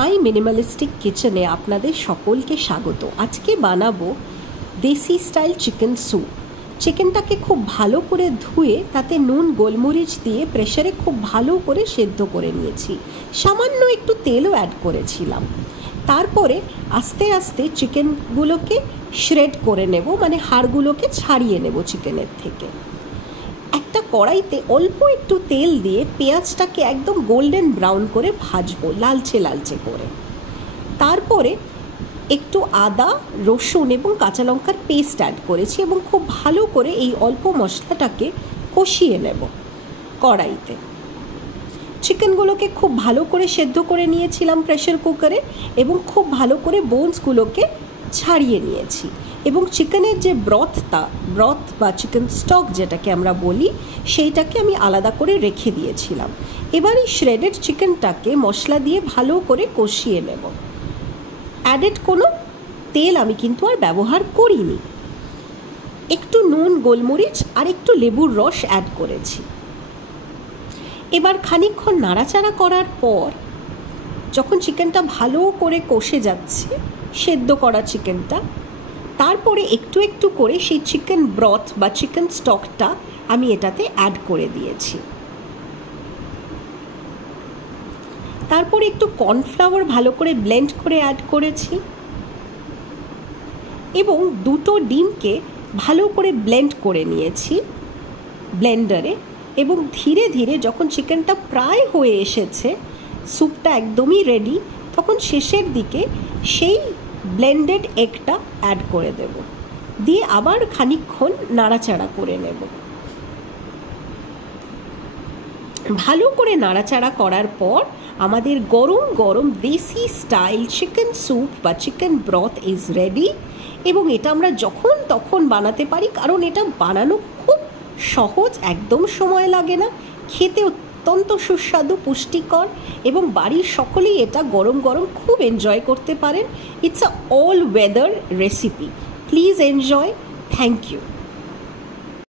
মাই minimalistic কিচেনে আপনাদের সকলকে স্বাগত। আজকে বানাবো দেশি স্টাইল চিকেন স্যুপ। চিকেনটাকে খুব ভালো করে ধুয়ে তাতে নুন গোলমরিচ দিয়ে প্রেসারে খুব ভালো করে সেদ্ধ করে নিয়েছি। সামান্য একটু তেলও অ্যাড করেছিলাম। তারপরে আস্তে আস্তে চিকেনগুলোকে শ্রেড করে নেব, মানে হাড়গুলোকে ছাড়িয়ে নেব চিকেনের থেকে। একটা কড়াইতে অল্প একটু তেল দিয়ে পেঁয়াজটাকে একদম গোল্ডেন ব্রাউন করে ভাজবো, লালচে লালচে করে। তারপরে একটু আদা, রসুন এবং কাঁচা লঙ্কার পেস্ট অ্যাড করেছি এবং খুব ভালো করে এই অল্প মশলাটাকে কষিয়ে নেব কড়াইতে। চিকেনগুলোকে খুব ভালো করে সেদ্ধ করে নিয়েছিলাম প্রেসার কুকারে এবং খুব ভালো করে বোনসগুলোকে ছাড়িয়ে নিয়েছি এবং চিকেনের যে ব্রথ বা চিকেন স্টক যেটাকে আমরা বলি, সেইটাকে আমি আলাদা করে রেখে দিয়েছিলাম। এবার এই শ্রেডেড চিকেনটাকে মশলা দিয়ে ভালো করে কষিয়ে নেব। অ্যাডেড কোনো তেল আমি কিন্তু আর ব্যবহার করিনি। একটু নুন, গোলমরিচ আর একটু লেবুর রস অ্যাড করেছি। এবার খানিকক্ষণ নাড়াচাড়া করার পর যখন চিকেনটা ভালো করে কষে যাচ্ছে, সেদ্ধ করা চিকেনটা, তারপরে একটু একটু করে সেই চিকেন ব্রথ বা চিকেন স্টকটা আমি এটাতে অ্যাড করে দিয়েছি। তারপরে একটু কর্নফ্লাওয়ার ভালো করে ব্লেন্ড করে অ্যাড করেছি এবং দুটো ডিমকে ভালো করে ব্লেন্ড করে নিয়েছি ব্লেন্ডারে। এবং ধীরে ধীরে যখন চিকেনটা প্রায় হয়ে এসেছে, স্যুপটা একদমই রেডি, তখন শেষের দিকে সেই ব্লেন্ডেড এগটা অ্যাড করে দেব, দিয়ে আবার খানিকক্ষণ নাড়াচাড়া করে নেব। ভালো করে নাড়াচাড়া করার পর আমাদের গরম গরম দেশি স্টাইল চিকেন স্যুপ বা চিকেন ব্রথ ইজ রেডি। এবং এটা আমরা যখন তখন বানাতে পারি, কারণ এটা বানানো খুব সহজ, একদম সময় লাগে না, খেতে অত্যন্ত সুস্বাদু, পুষ্টিকর এবং বাড়ির সকলেই এটা গরম গরম খুব এনজয় করতে পারেন। It's a all weather recipe. Please enjoy. Thank you.